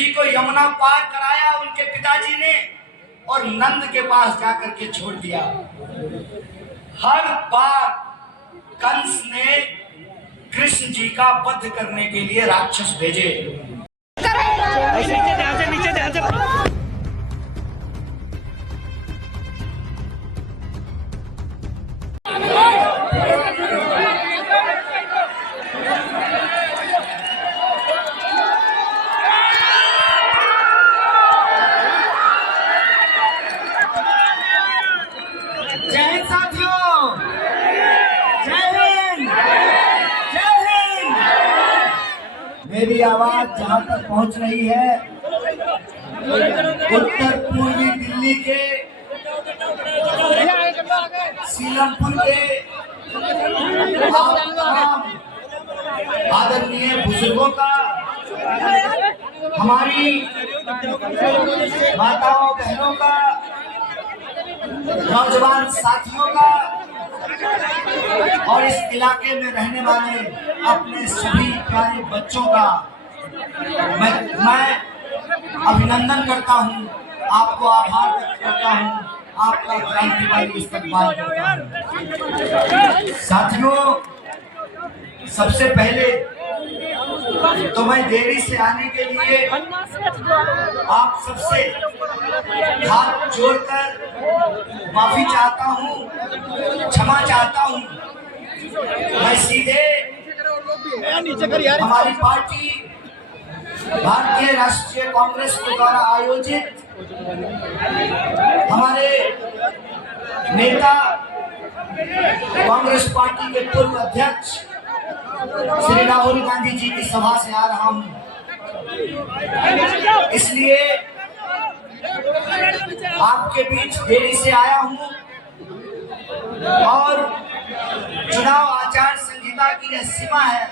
जी को यमुना पार कराया उनके पिताजी ने और नंद के पास जाकर के छोड़ दिया। हर बार कंस ने कृष्ण जी का वध करने के लिए राक्षस भेजे। मेरी आवाज जहां तक पहुंच रही है, उत्तर पूर्वी दिल्ली के सीलमपुर के आदरणीय बुजुर्गों का, हमारी माताओं बहनों का, नौजवान साथियों का और इस इलाके में रहने वाले अपने सभी प्यारे बच्चों का मैं अभिनंदन करता हूं, आपको आभार व्यक्त करता हूं, आपका क्रांतिकारी इस्तेमाल करता हूं। साथियों, सबसे पहले तो मैं देरी से आने के लिए आप सबसे हाथ जोड़कर माफी चाहता हूं, क्षमा चाहता हूं। मैं सीधे हमारी पार्टी भारतीय राष्ट्रीय कांग्रेस के द्वारा आयोजित हमारे नेता कांग्रेस पार्टी के पूर्व अध्यक्ष श्री राहुल गांधी जी की सभा से आ रहा हूं। इसलिए आपके बीच देरी से आया हूं और चुनाव आचार संहिता की यह सीमा है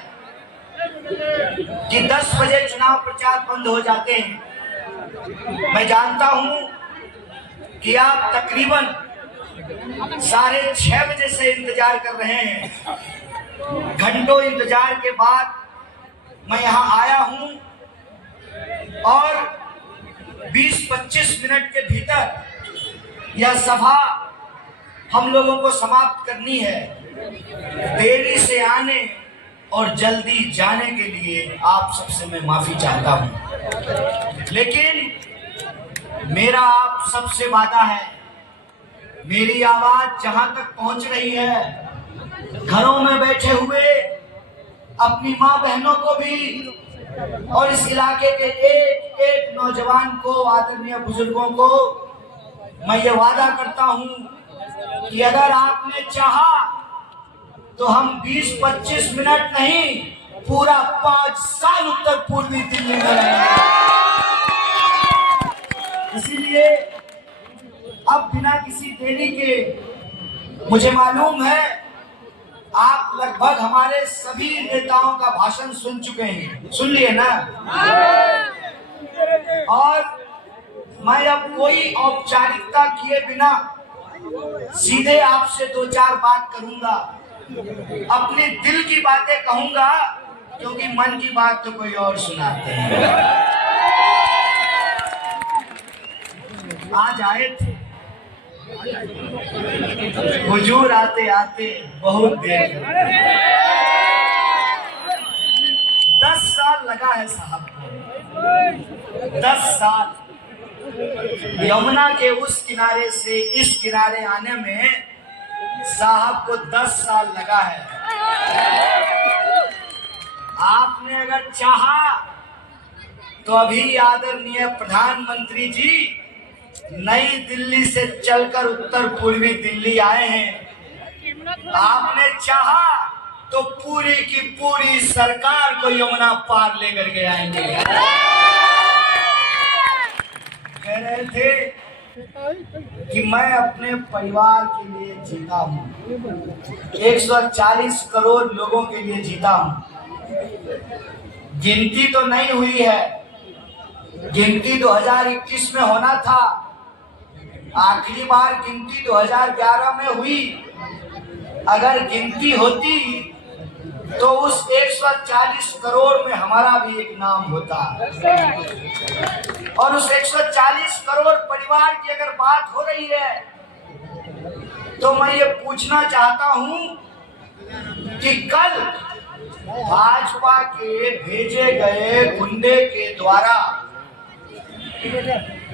कि 10 बजे चुनाव प्रचार बंद हो जाते हैं। मैं जानता हूं कि आप तकरीबन 6:30 बजे से इंतजार कर रहे हैं। घंटों इंतजार के बाद मैं यहां आया हूं और 20-25 मिनट के भीतर यह सभा हम लोगों को समाप्त करनी है। देरी से आने और जल्दी जाने के लिए आप सबसे मैं माफी चाहता हूं, लेकिन मेरा आप सबसे वादा है, मेरी आवाज जहां तक पहुंच रही है, घरों में बैठे हुए अपनी माँ बहनों को भी और इस इलाके के एक एक नौजवान को, आदरणीय बुजुर्गों को मैं ये वादा करता हूं कि अगर आपने चाहा तो हम 20-25 मिनट नहीं, पूरा 5 साल उत्तर पूर्वी दिल्ली में रहेंगे। इसीलिए अब बिना किसी देरी के, मुझे मालूम है आप लगभग हमारे सभी नेताओं का भाषण सुन चुके हैं, सुन लिए ना? और मैं अब कोई औपचारिकता किए बिना सीधे आपसे 2-4 बात करूंगा, अपने दिल की बातें कहूंगा, क्योंकि मन की बात तो कोई और सुनाते हैं। आज आए थे, हुजूर आते आते बहुत देर, 10 साल लगा है साहब को, 10 साल। यमुना के उस किनारे से इस किनारे आने में साहब को 10 साल लगा है। आपने अगर चाहा तो अभी आदरणीय प्रधानमंत्री जी नई दिल्ली से चलकर उत्तर पूर्वी दिल्ली आए हैं। आपने चाहा तो पूरी की पूरी सरकार को यमुना पार लेकर के आएंगे। कह रहे थे कि मैं अपने परिवार के लिए जीता हूं, 140 करोड़ लोगों के लिए जीता हूं। गिनती तो नहीं हुई है, गिनती 2021 में होना था, आखिरी बार गिनती 2011 में हुई। अगर गिनती होती तो उस 140 करोड़ में हमारा भी एक नाम होता। और उस 140 करोड़ परिवार की अगर बात हो रही है तो मैं ये पूछना चाहता हूं कि कल भाजपा के भेजे गए गुंडे के द्वारा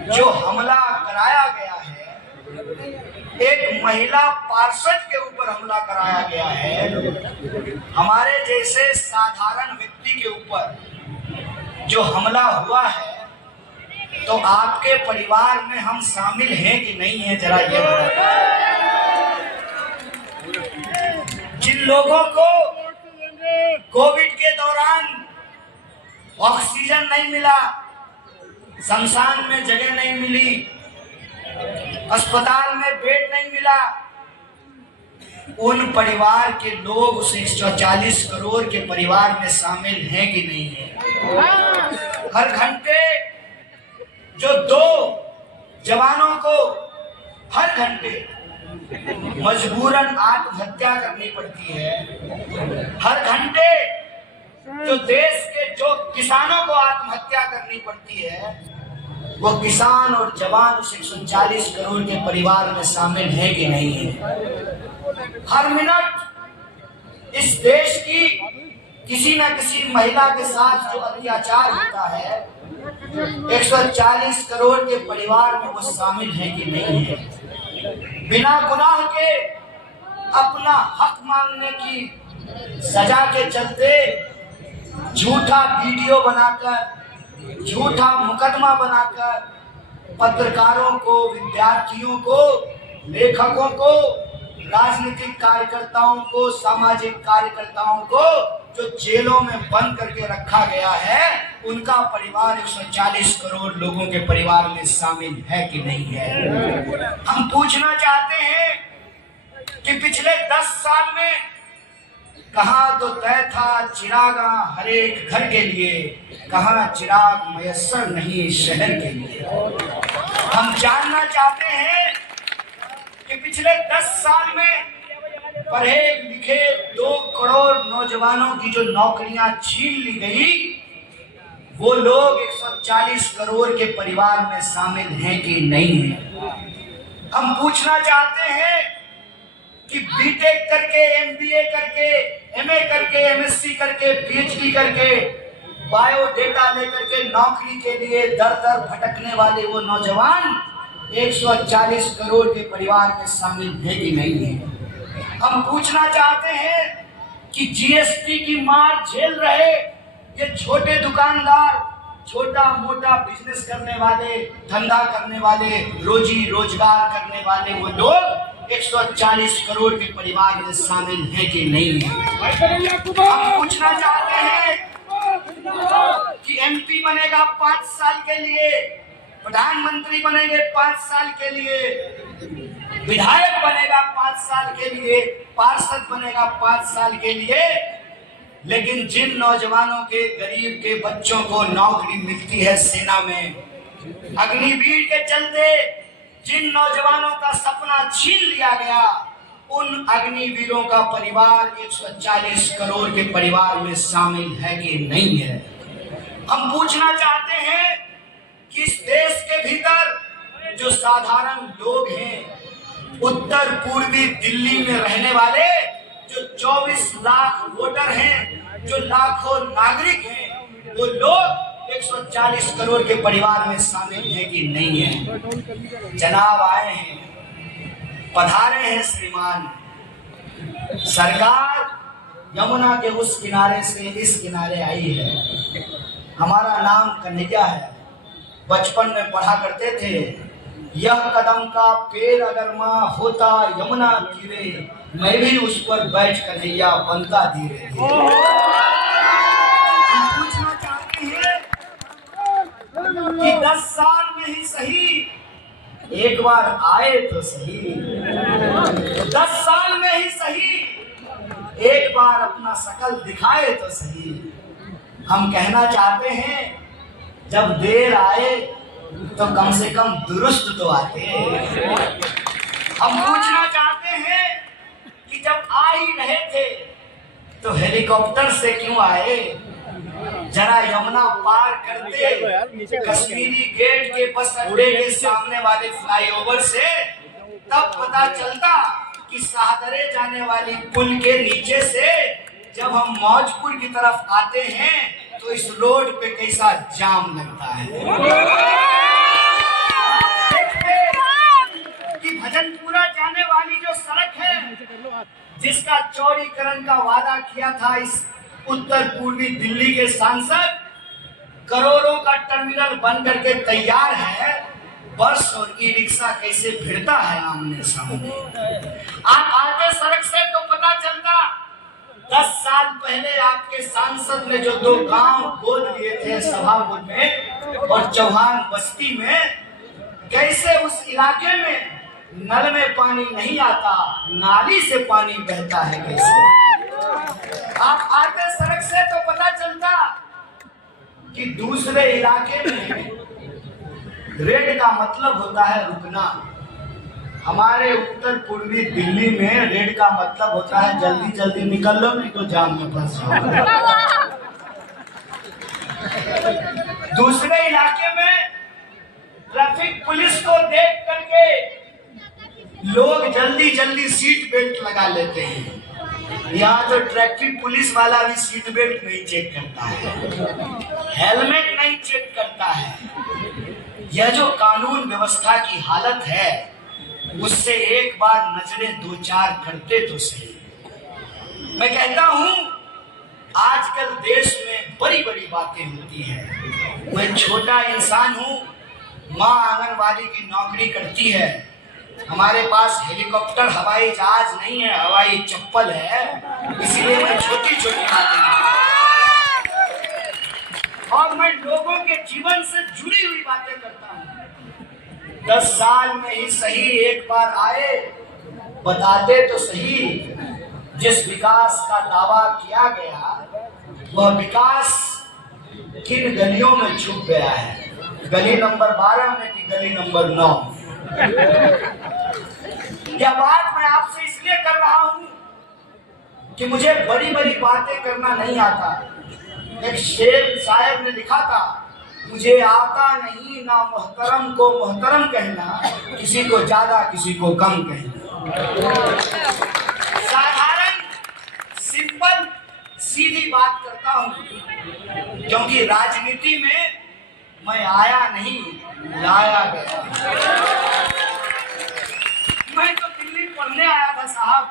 जो हमला कराया गया है, एक महिला पार्षद के ऊपर हमला कराया गया है, हमारे जैसे साधारण व्यक्ति के ऊपर जो हमला हुआ है, तो आपके परिवार में हम शामिल हैं कि नहीं है, जरा ये बताइए। जिन लोगों को कोविड के दौरान ऑक्सीजन नहीं मिला, शमशान में जगह नहीं मिली, अस्पताल में बेड नहीं मिला, उन परिवार के लोग उस 140 करोड़ के परिवार में शामिल हैं कि नहीं है। हर घंटे जो 2 जवानों को हर घंटे मजबूरन आत्महत्या करनी पड़ती है, हर घंटे जो देश के जो किसानों को आत्महत्या करनी पड़ती है, वो किसान और जवान उस 140 करोड़ के परिवार में शामिल है कि नहीं है। हर मिनट इस देश की किसी न किसी महिला के साथ जो अत्याचार होता है, 140 करोड़ के परिवार में वो शामिल है कि नहीं है। बिना गुनाह के अपना हक मांगने की सजा के चलते झूठा वीडियो बनाकर, झूठा मुकदमा बनाकर पत्रकारों को, विद्यार्थियों को, लेखकों को, राजनीतिक कार्यकर्ताओं को, सामाजिक कार्यकर्ताओं को जो जेलों में बंद करके रखा गया है, उनका परिवार 140 करोड़ लोगों के परिवार में शामिल है कि नहीं है। हम पूछना चाहते हैं कि पिछले 10 साल में कहाँ तो तय था चिरागा हर एक घर के लिए, कहाँ चिराग मयस्सर नहीं शहर के लिए। हम जानना चाहते हैं कि पिछले 10 साल में पढ़े लिखे 2 करोड़ नौजवानों की जो नौकरियां छीन ली गई, वो लोग 140 करोड़ के परिवार में शामिल हैं कि नहीं है। हम पूछना चाहते हैं कि बीटेक करके, एमबीए करके, एमए करके, एमएससी करके, पीएचडी करके, बायोडेटा लेकर के नौकरी के लिए दर दर भटकने वाले वो नौजवान 140 करोड़ के परिवार में शामिल है कि नहीं है। हम पूछना चाहते हैं कि जीएसटी की मार झेल रहे ये छोटे दुकानदार, छोटा मोटा बिजनेस करने वाले, धंधा करने वाले, रोजी रोजगार करने वाले वो लोग 140 करोड़ के परिवार में शामिल है कि नहीं है। हम पूछना चाहते हैं कि एमपी बनेगा 5 साल के लिए, प्रधानमंत्री बनेंगे 5 साल के लिए, विधायक बनेगा 5 साल के लिए, पार्षद बनेगा 5 साल के लिए, लेकिन जिन नौजवानों के, गरीब के बच्चों को नौकरी मिलती है सेना में, अग्निवीर के चलते जिन नौजवानों का सपना छीन लिया गया, उन अग्निवीरों का परिवार 140 करोड़ के परिवार में शामिल है कि नहीं है। हम पूछना चाहते हैं कि इस देश के भीतर जो साधारण लोग हैं, उत्तर पूर्वी दिल्ली में रहने वाले जो 24 लाख वोटर हैं, जो लाखों नागरिक हैं, वो लोग 140 करोड़ के परिवार में शामिल है कि नहीं है। जनाब आए हैं, पधारे हैं श्रीमान। सरकार यमुना के उस किनारे से इस किनारे आई है। हमारा नाम कन्हैया है। बचपन में पढ़ा करते थे, यह कदम का पेड़ अगर माँ होता यमुना तीरे, मैं भी उस पर बैठ कन्हैया बनता धीरे धीरे। हम पूछना चाहते हैं कि 10 साल में ही सही एक बार आए तो सही, 10 साल में ही सही एक बार अपना शकल दिखाए तो सही। हम कहना चाहते हैं जब देर आए तो कम से कम दुरुस्त तो आते। हम पूछना चाहते हैं कि जब आ ही रहे थे तो हेलीकॉप्टर से क्यों आए? जरा यमुना पार करते कश्मीरी गेट के बस अड्डे के सामने वाले फ्लाईओवर से, तब पता चलता कि शाहदरे जाने वाली पुल के नीचे से जब हम मौजपुर की तरफ आते हैं तो इस रोड पे कैसा जाम लगता है। कि भजनपुरा जाने वाली जो सड़क है, जिसका चौड़ीकरण का वादा किया था इस उत्तर पूर्वी दिल्ली के सांसद, करोड़ों का टर्मिनल बन करके तैयार है। बस और ई रिक्शा कैसे भिड़ता है आमने सामने। आप आते सड़क से तो पता चलता 10 साल पहले आपके सांसद ने जो 2 गांव गोद लिए थे सभापुर में और चौहान बस्ती में, कैसे उस इलाके में नल में पानी नहीं आता, नाली से पानी बहता है कैसे। आप आते सड़क से तो पता चलता कि दूसरे इलाके में रेड का मतलब होता है रुकना। हमारे उत्तर पूर्वी दिल्ली में रेड का मतलब होता है जल्दी जल्दी निकल लो नहीं तो जाम में फंस जाओ। दूसरे इलाके में ट्रैफिक पुलिस को देख करके लोग जल्दी जल्दी सीट बेल्ट लगा लेते हैं। यहाँ तो ट्रैफिक पुलिस वाला भी सीट बेल्ट नहीं चेक करता है, हेलमेट नहीं चेक करता है। यह जो कानून व्यवस्था की हालत है, उससे एक बार नजरें 2-4 करते तो सही। मैं कहता हूँ आजकल देश में बड़ी बड़ी बातें होती हैं। मैं छोटा इंसान हूँ, माँ आंगनवाड़ी की नौकरी करती है, हमारे पास हेलीकॉप्टर हवाई जहाज नहीं है, हवाई चप्पल है, इसीलिए मैं छोटी छोटी बातें और मैं लोगों के जीवन से जुड़ी हुई बातें करता हूँ। 10 साल में ही सही एक बार आए, बताते तो सही जिस विकास का दावा किया गया वह विकास किन गलियों में छुप गया है, गली नंबर 12 में कि गली नंबर 9। यह बात मैं आपसे इसलिए कर रहा हूं कि मुझे बड़ी बड़ी बातें करना नहीं आता। एक शेर शायर ने लिखा था, मुझे आता नहीं ना मोहतरम को मोहतरम कहना, किसी को ज्यादा किसी को कम कहना। साधारण सिंपल सीधी बात करता हूं, क्योंकि राजनीति में मैं आया नहीं लाया गया। मैं तो दिल्ली पढ़ने आया था साहब,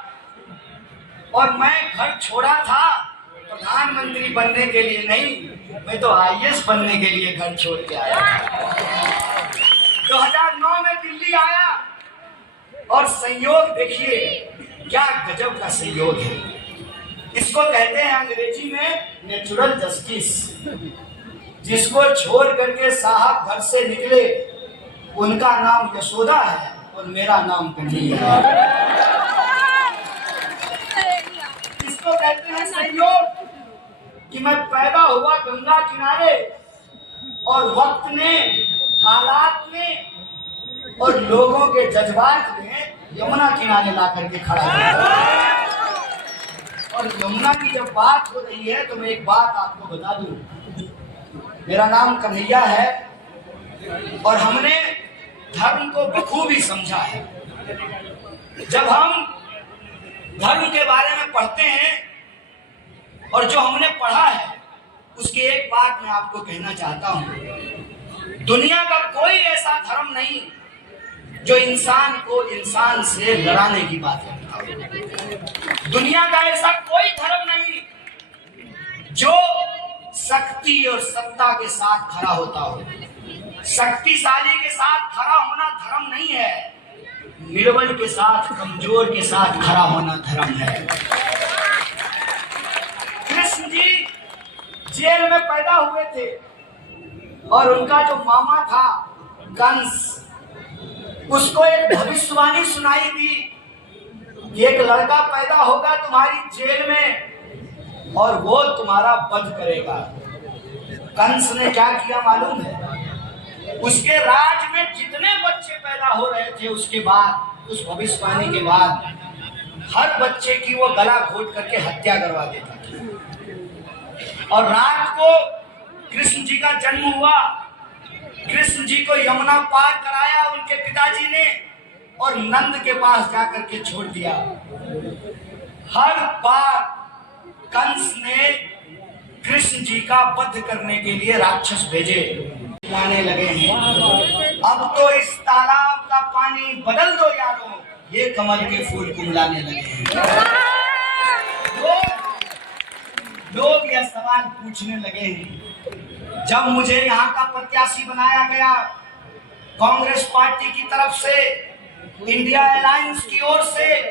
और मैं घर छोड़ा था प्रधानमंत्री बनने के लिए नहीं, मैं तो आईएएस बनने के लिए घर छोड़ के आया। 2009 में दिल्ली आया और संयोग देखिए क्या गजब का संयोग है। इसको कहते हैं अंग्रेजी में नेचुरल जस्टिस। जिसको छोड़ करके साहब घर से निकले उनका नाम यशोदा है और मेरा नाम कन्हैया है। इसको कहते हैं संयोग कि मैं पैदा हुआ गंगा किनारे और वक्त ने, हालात ने और लोगों के जज्बात ने यमुना किनारे ला करके खड़ा किया। और यमुना की जब बात हो रही है तो मैं एक बात आपको बता दूं, मेरा नाम कन्हैया है और हमने धर्म को बखूबी समझा है। जब हम धर्म के बारे में पढ़ते हैं और जो हमने पढ़ा है उसकी एक बात मैं आपको कहना चाहता हूं, दुनिया का कोई ऐसा धर्म नहीं जो इंसान को इंसान से लड़ाने की बात करता हो। दुनिया का ऐसा कोई धर्म नहीं जो शक्ति और सत्ता के साथ खड़ा होता हो। शक्तिशाली के साथ खड़ा होना धर्म नहीं है, निर्बल के साथ, कमजोर के साथ खड़ा होना धर्म है। कृष्ण जी जेल में पैदा हुए थे और उनका जो मामा था कंस, उसको एक भविष्यवाणी सुनाई थी कि एक लड़का पैदा होगा तुम्हारी जेल में और वो तुम्हारा वध करेगा। कंस ने क्या किया मालूम है? उसके राज में जितने बच्चे पैदा हो रहे थे उसके बाद, उस भविष्यवाणी के बाद, हर बच्चे की वो गला घोट करके हत्या करवा देता था। और रात को कृष्ण जी का जन्म हुआ। कृष्ण जी को यमुना पार कराया उनके पिताजी ने और नंद के पास जाकर के छोड़ दिया। हर बार कंस ने कृष्ण जी का वध करने के लिए राक्षस भेजे, लाने लगे हैं। अब तो इस तालाब का पानी बदल दो यारो, ये कमल के फूल कुमलाने लगे हैं। लोग यह सवाल पूछने लगे हैं। जब मुझे यहाँ का प्रत्याशी बनाया गया कांग्रेस पार्टी की तरफ से, इंडिया अलायंस की ओर से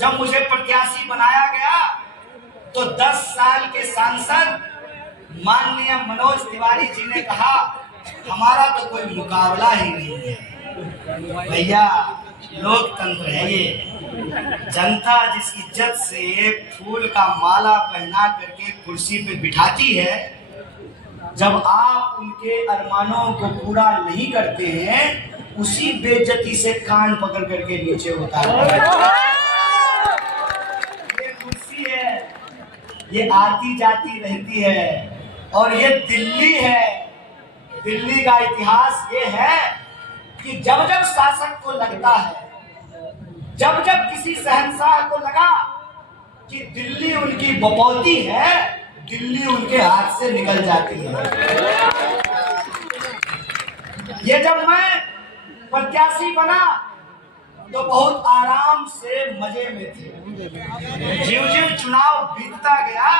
जब मुझे प्रत्याशी बनाया गया तो 10 साल के सांसद माननीय मनोज तिवारी जी ने कहा हमारा तो कोई मुकाबला ही नहीं है। भैया लोकतंत्र है ये। जनता जिस इज्जत से फूल का माला पहना करके कुर्सी पे बिठाती है, जब आप उनके अरमानों को पूरा नहीं करते हैं, उसी बेइज्जती से कान पकड़ करके नीचे उतारते हैं। ये कुर्सी है, ये आती जाती रहती है और ये दिल्ली है। दिल्ली का इतिहास ये है कि जब जब शासक को लगता है, जब जब किसी शहंशाह को लगा कि दिल्ली उनकी बपौती है, दिल्ली उनके हाथ से निकल जाती है। ये जब मैं प्रत्याशी बना तो बहुत आराम से मजे में थे। ज्यों-ज्यों चुनाव बीतता गया,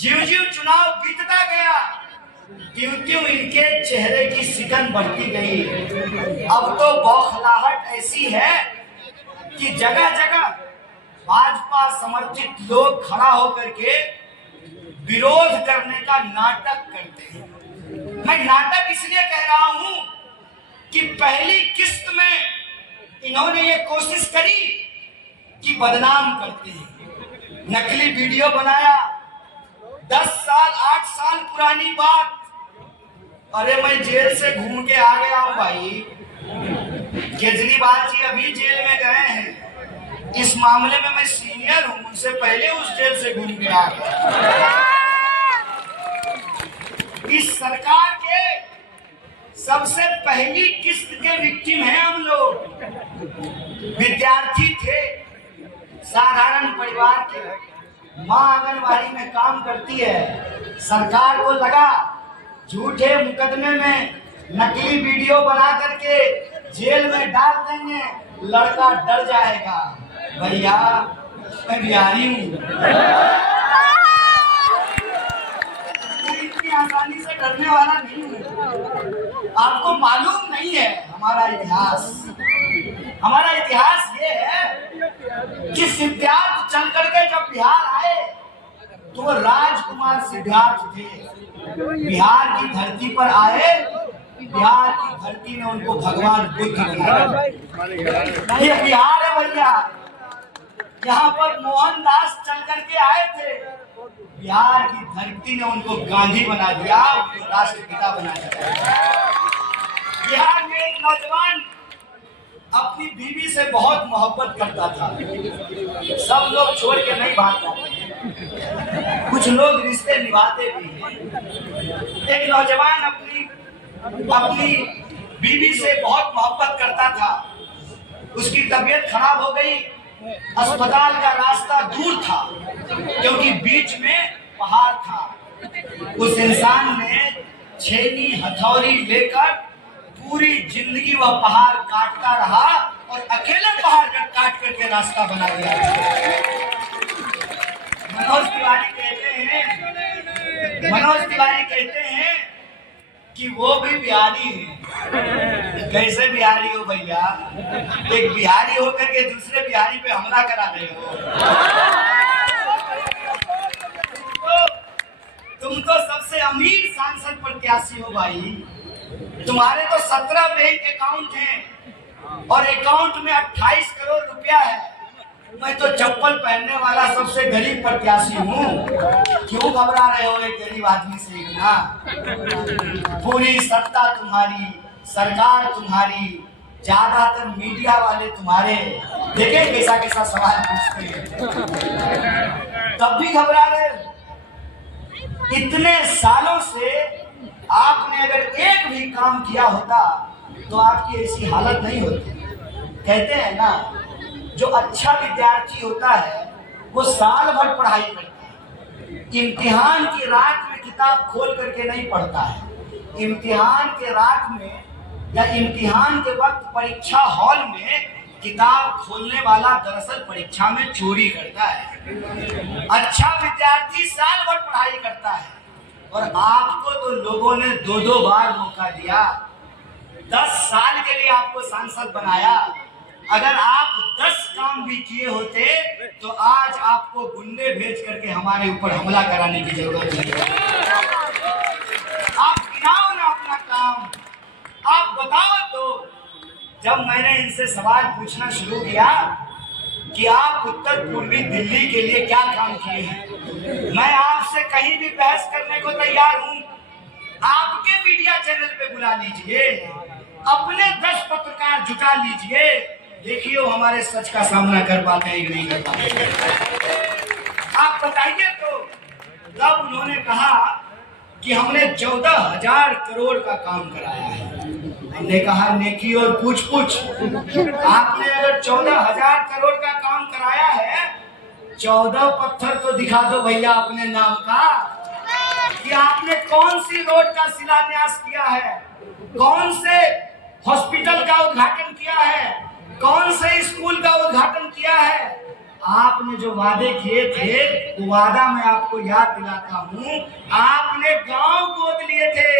ज्यों-ज्यों चुनाव बीतता गया, त्यों-त्यों इनके चेहरे की सिकन बढ़ती गई। अब तो बौखलाहट ऐसी है कि जगह जगह भाजपा समर्थित लोग खड़ा होकर के विरोध करने का नाटक करते हैं। मैं नाटक इसलिए कह रहा हूं कि पहली किस्त में इन्होंने ये कोशिश करी कि बदनाम करते हैं, नकली वीडियो बनाया, 10 साल 8 साल पुरानी बात। अरे मैं जेल से घूम के आ गया हूं भाई। केजरीवाल जी अभी जेल में गए हैं, इस मामले में मैं सीनियर हूं, उनसे पहले उस जेल से घूम के आ गया। इस सरकार के सबसे पहली किस्त के विक्टिम हैं हम लोग। विद्यार्थी थे, साधारण परिवार के, माँ आंगनबाड़ी में काम करती है। सरकार को लगा झूठे मुकदमे में नकली वीडियो बना करके जेल में डाल देंगे, लड़का डर जाएगा। भैया मैं बिहारी हूँ, इतनी आसानी से डरने वाला नहीं हूँ। आपको मालूम नहीं है हमारा इतिहास। हमारा इतिहास ये है कि सिद्धार्थ चल करके जब बिहार आए तो वो राजकुमार सिद्धार्थ थे। बिहार की धरती पर आए, बिहार की धरती ने उनको भगवान बुद्ध बनाया। ये बिहार है भैया। यहाँ पर मोहनदास चल करके आए थे, बिहार की धरती ने उनको गांधी बना दिया, उनको राष्ट्रपिता बना दिया। बिहार में एक नौजवान अपनी बीवी से बहुत मोहब्बत करता था। सब लोग छोड़ के नहीं भागता, कुछ लोग रिश्ते निभाते भी हैं। एक नौजवान अपनी बीवी से बहुत मोहब्बत करता था। उसकी तबीयत खराब हो गई, अस्पताल का रास्ता दूर था क्योंकि बीच में पहाड़ था। उस इंसान ने छेनी हथौड़ी लेकर पूरी जिंदगी वह पहाड़ काटता रहा और अकेले पहाड़ काट करके रास्ता बना दिया। मनोज तिवारी कहते हैं कि वो भी बिहारी है। कैसे बिहारी हो भैया? एक बिहारी होकर के दूसरे बिहारी पे हमला करा रहे हो। तुम तो सबसे अमीर सांसद प्रत्याशी हो भाई। तुम्हारे तो 17 बैंक अकाउंट हैं और अकाउंट में 28 करोड़ रुपया है। मैं तो चप्पल पहनने वाला सबसे गरीब प्रत्याशी हूँ। क्यों घबरा रहे हो एक गरीब आदमी से इतना? पूरी सत्ता तुम्हारी, सरकार तुम्हारी, ज्यादातर मीडिया वाले तुम्हारे। देखें कैसा कैसा सवाल पूछते हैं, तब भी घबरा रहे। इतने सालों से आपने अगर एक भी काम किया होता तो आपकी ऐसी हालत नहीं होती। कहते हैं ना, जो अच्छा विद्यार्थी होता है वो साल भर पढ़ाई करता है, इम्तिहान की रात में किताब खोल करके नहीं पढ़ता है। इम्तिहान के रात में या इम्तिहान के वक्त परीक्षा हॉल में किताब खोलने वाला दरअसल परीक्षा में चोरी करता है। अच्छा विद्यार्थी साल भर पढ़ाई करता है और आपको तो लोगों ने 2-2 बार मौका दिया, 10 साल के लिए आपको सांसद बनाया। अगर आप 10 काम भी किए होते तो आज आपको गुंडे भेज करके हमारे ऊपर हमला कराने की जरूरत नहीं है। आप गिनाओ ना अपना काम, आप बताओ। तो जब मैंने इनसे सवाल पूछना शुरू किया कि आप उत्तर पूर्वी दिल्ली के लिए क्या काम किए हैं, मैं आपसे कहीं भी बहस करने को तैयार हूं। आपके मीडिया चैनल पे बुला लीजिए, अपने 10 पत्रकार जुटा लीजिए, देखिए वो हमारे सच का सामना कर पाते हैं कि नहीं कर पाते। आप बताइए। तो तब उन्होंने कहा कि हमने 14,000 करोड़ का काम कराया है। हमने कहा नेकी और पूछ पूछ, आपने अगर 14,000 करोड़ का काम कराया है, 14 पत्थर तो दिखा दो भैया अपने नाम का, कि आपने कौन सी रोड का शिलान्यास किया है, कौन से हॉस्पिटल का उद्घाटन किया है, कौन से स्कूल का उद्घाटन किया है। आपने जो वादे किए थे वो वादा मैं आपको याद दिलाता हूं। आपने गांव गोद लिए थे,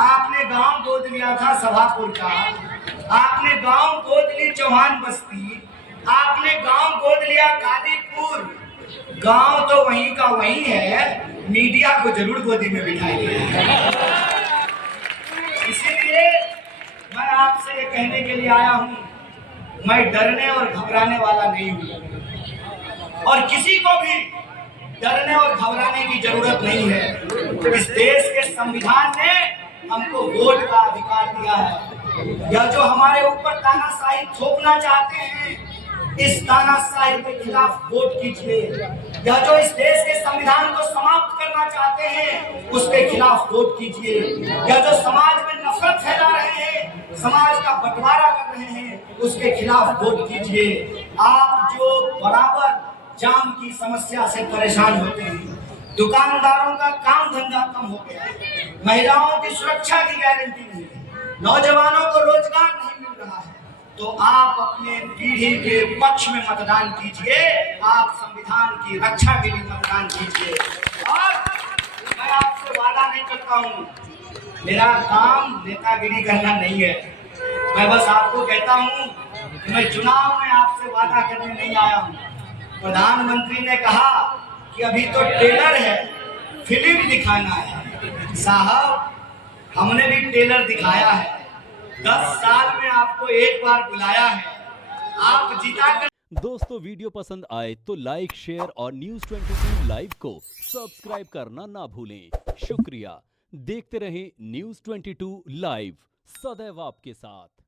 आपने गांव गोद लिया था सभापुर का, आपने गांव गोद ली चौहान बस्ती, आपने गांव गोद लिया कादीपुर। गांव तो वहीं का वहीं है, मीडिया को जरूर गोदी में बिठाइए। इसीलिए मैं आपसे ये कहने के लिए आया हूं, मैं डरने और घबराने वाला नहीं हूं और किसी को भी डरने और घबराने की जरूरत नहीं है। इस देश के संविधान ने हमको वोट का अधिकार दिया है। यह जो हमारे ऊपर तानाशाही थोपना चाहते हैं, इस तानाशाही के खिलाफ वोट कीजिए। यह जो इस देश के संविधान को समाप्त करना चाहते हैं, उसके खिलाफ वोट कीजिए। यह जो समाज में नफरत फैला रहे हैं, समाज का बंटवारा कर रहे हैं, उसके खिलाफ वोट कीजिए। आप जो बराबर जाम की समस्या से परेशान होते हैं, दुकानदारों का काम धंधा कम हो गया, महिलाओं की सुरक्षा की गारंटी नहीं है, नौजवानों को रोजगार नहीं मिल रहा है, तो आप अपने पीढ़ी के पक्ष में मतदान कीजिए। आप संविधान की रक्षा के लिए मतदान कीजिए। और मैं आपसे वादा नहीं करता हूँ, मेरा काम नेतागिरी करना नहीं है। मैं बस आपको कहता हूँ कि मैं चुनाव में आपसे वादा करने नहीं आया हूँ। प्रधानमंत्री ने कहा कि अभी तो ट्रेलर है, फिल्म दिखाना है। साहब, हमने भी ट्रेलर दिखाया है। 10 साल में आपको एक बार बुलाया है, आप जिता कर। दोस्तों, वीडियो पसंद आए तो लाइक, शेयर और News 22 लाइव को सब्सक्राइब करना ना भूलें। शुक्रिया। देखते रहें News 22 लाइव, सदैव आपके साथ।